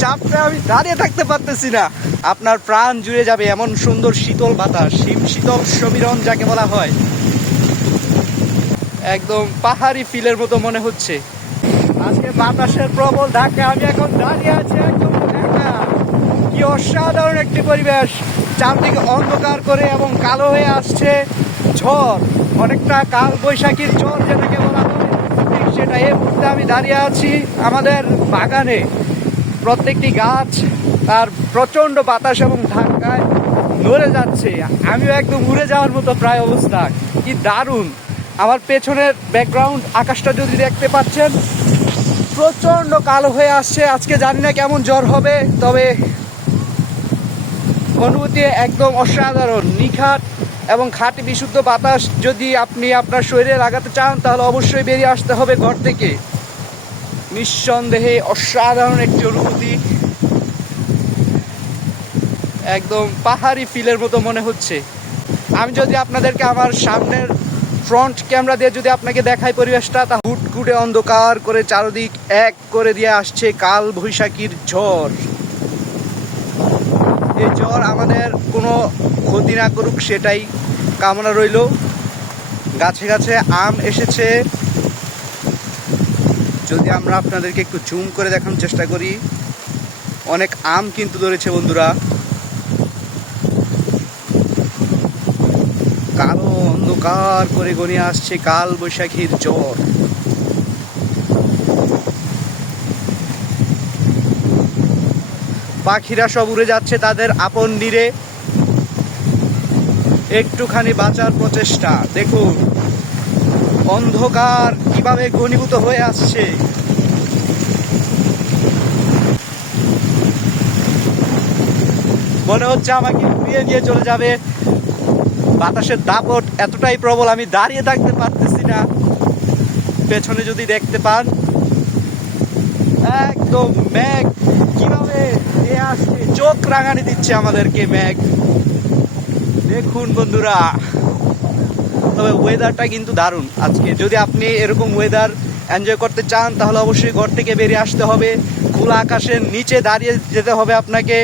চাপে আমি দাঁড়িয়ে থাকতে পারতেছি না। আপনার প্রাণ জুড়ে যাবে এমন সুন্দর শীতল বাতাস, শীতল সমীরণ যাকে বলা হয়, একদম পাহাড়ি ফিলের মতো মনে হচ্ছে। আজকে বাতাসের প্রবল ধাক্কা আমি এখন দাঁড়িয়ে আছি একদম একা। কি অসাধারণ একটি পরিবেশ, চারদিকে অন্ধকার করে এবং কালো হয়ে আসছে ঝড়, অনেকটা কাল বৈশাখীর ঝড় যেটাকে বলা হয় ঠিক সেটা। এই মুহূর্তে আমি দাঁড়িয়ে আছি আমাদের বাগানে, প্রত্যেকটি গাছ তার প্রচন্ড বাতাস এবং ধাক্কায় নড়ে যাচ্ছে। আমিও একদম উড়ে যাওয়ার মতো প্রায় অবস্থা। কি দারুণ! আমার পেছনের ব্যাকগ্রাউন্ড আকাশটা যদি দেখতে পাচ্ছেন, প্রচন্ড কালো হয়ে আসছে। আজকে জানি না কেমন জ্বর হবে, তবে অনুভূতি একদম অসাধারণ, নিখাত এবং খাঁটি বিশুদ্ধ বাতাস যদি আপনি আপনার শরীরে লাগাতে চান তাহলে অবশ্যই বেরিয়ে আসতে হবে ঘর থেকে। নিঃসন্দেহে অসাধারণ একটি অনুভূতি, একদম পাহাড়ি ফিলের মতো মনে হচ্ছে। আমি যদি আপনাদেরকে আমার সামনের ফ্রন্ট ক্যামেরা দিয়ে যদি আপনাকে দেখাই পরিবেশটা, তা হুটকুটে অন্ধকার করে চারদিক এক করে দিয়ে আসছে কাল বৈশাখীর ঝড়। এই ঝড় আমাদের কোনো ক্ষতি না করুক সেটাই কামনা রইল। গাছে গাছে আম এসেছে, যদি আমরা আপনাদেরকে একটু জুম করে দেখানোর চেষ্টা করি, অনেক আম কিন্তু ধরেছে বন্ধুরা। কালো অন্ধকার করে ঘনিয়ে আসছে কাল বৈশাখীর ঝড়। পাখিরা সব উড়ে যাচ্ছে তাদের আপন নীড়ে, একটুখানি বাঁচার প্রচেষ্টা। দেখুন অন্ধকার কিভাবে ঘনীভূত হয়ে আসছে। মনে হচ্ছে আমাকে উড়িয়ে নিয়ে চলে যাবে। বাতাসের দাপট এতটাই প্রবল আমি দাঁড়িয়ে থাকতে পারতেছি না। পেছনে যদি দেখতে পান, একদম মেঘ কিভাবে আসছে, চোখ রাঙানি দিচ্ছে আমাদেরকে মেঘ। দেখুন বন্ধুরা, তবে ওয়েদারটা কিন্তু দারুণ আজকে। যদি আপনি এরকম ওয়েদার এনজয় করতে চান তাহলে অবশ্যই ঘর থেকে বেরিয়ে আসতে হবে, খোলা আকাশের নিচে দাঁড়িয়ে যেতে হবে আপনাকে।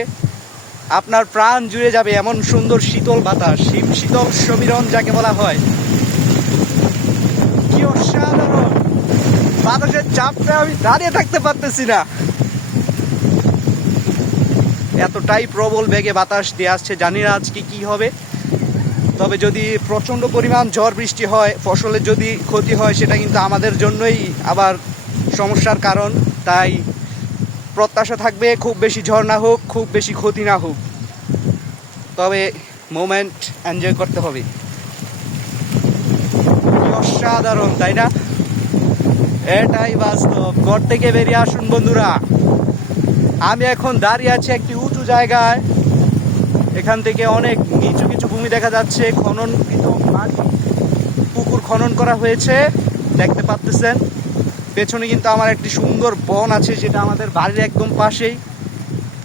আপনার প্রাণ জুড়ে যাবে এমন সুন্দর শীতল বাতাস, শীতল সমীরণ যাকে বলা হয়। কি অসাধারণ! বাতাসের চাপে আমি দাঁড়িয়ে থাকতে পারতেছি না, এতটাই প্রবল বেগে বাতাস দিয়ে আসছে। জানি না আজকে কি হবে, তবে যদি প্রচণ্ড পরিমাণ ঝড় বৃষ্টি হয়, ফসলের যদি ক্ষতি হয়, সেটা কিন্তু আমাদের জন্যই আবার সমস্যার কারণ। তাই প্রত্যাশা থাকবে খুব বেশি ঝড় না হোক, খুব বেশি ক্ষতি না হোক, তবে মোমেন্ট এনজয় করতে হবে। অসাধারণ, তাই না? এটাই বাস্তব। ঘর থেকে বেরিয়ে আসুন বন্ধুরা। আমি এখন দাঁড়িয়ে আছি একটি উঁচু জায়গায়, এখান থেকে অনেক নিচু কিছু ভূমি দেখা যাচ্ছে, খননকৃত মাটি, পুকুর খনন করা হয়েছে দেখতে পাচ্ছেন। পেছনে কিন্তু আমার একটি সুন্দর বন আছে, যেটা আমাদের বাড়ির একদম পাশেই।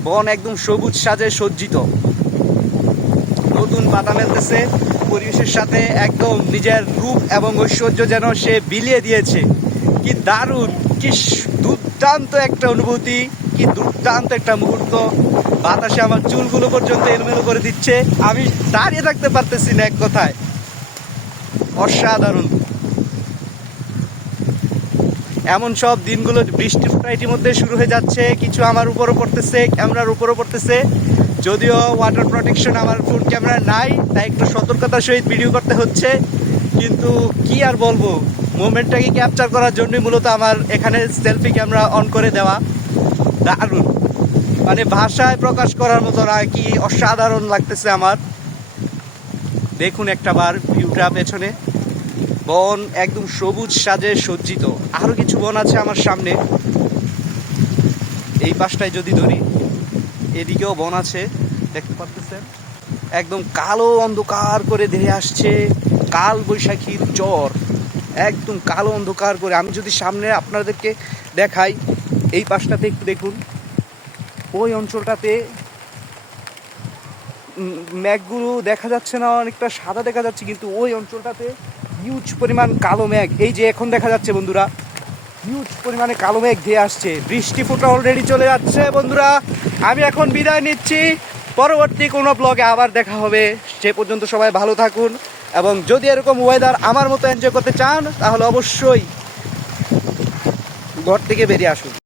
বন একদম সবুজ সাজে সজ্জিত, নতুন পাতা মেলতেছে, পরিবেশের সাথে একদম নিজের রূপ এবং ঐশ্বর্য যেন সে বিলিয়ে দিয়েছে। কি দারুণ, কি দুর্দান্ত একটা অনুভূতি, কি দুর্দান্ত একটা মুহূর্ত। বাতাসে আমার চুলগুলো পর্যন্ত এলোমেলো করে দিচ্ছে, আমি দাঁড়িয়ে থাকতে পারতেছি না, এক কথায় অসাধারণ। এমন সব দিনগুলো, বৃষ্টি ফোঁটা ইতিমধ্যে শুরু হয়ে যাচ্ছে, কিছু আমার উপরও পড়তেছে, ক্যামেরার উপরও পড়তেছে। যদিও ওয়াটার প্রোটেকশন আমার ফোন ক্যামেরা নাই, তাই একটু সতর্কতার সহিত ভিডিও করতে হচ্ছে, কিন্তু কি আর বলবো, মোমেন্টটাকে ক্যাপচার করার জন্যই মূলত আমার এখানে সেলফি ক্যামেরা অন করে দেওয়া। দারুণ, মানে ভাষায় প্রকাশ করার মতো না, কি অসাধারণ লাগতেছে আমার। দেখুন একটা বার ভিউটা, পেছনে বন একদম সবুজ সাজে সজ্জিত। আরো কিছু বন আছে আমার সামনে, এই পাশটায় যদি ধরি, এদিকেও বন আছে দেখতে পাচ্ছেন। একদম কালো অন্ধকার করে ধেয়ে আসছে কাল বৈশাখীর ঝড়, একদম কালো অন্ধকার করে। আমি যদি সামনে আপনাদেরকে দেখাই, এই পাশটাতে একটু দেখুন, ওই অঞ্চলটাতে মেঘগুলো দেখা যাচ্ছে না, অনেকটা সাদা দেখা যাচ্ছে, কিন্তু ওই অঞ্চলটাতে হিউজ পরিমাণ কালো মেঘ। এই যে এখন দেখা যাচ্ছে বন্ধুরা, হিউজ পরিমাণে কালো মেঘ ধেয়ে আসছে, বৃষ্টি ফোঁটা অলরেডি চলে যাচ্ছে। বন্ধুরা, আমি এখন বিদায় নিচ্ছি, পরবর্তী কোনো ব্লগে আবার দেখা হবে। সে পর্যন্ত সবাই ভালো থাকুন, এবং যদি এরকম ওয়েদার আমার মতো এনজয় করতে চান তাহলে অবশ্যই ঘর থেকে বেরিয়ে আসুন।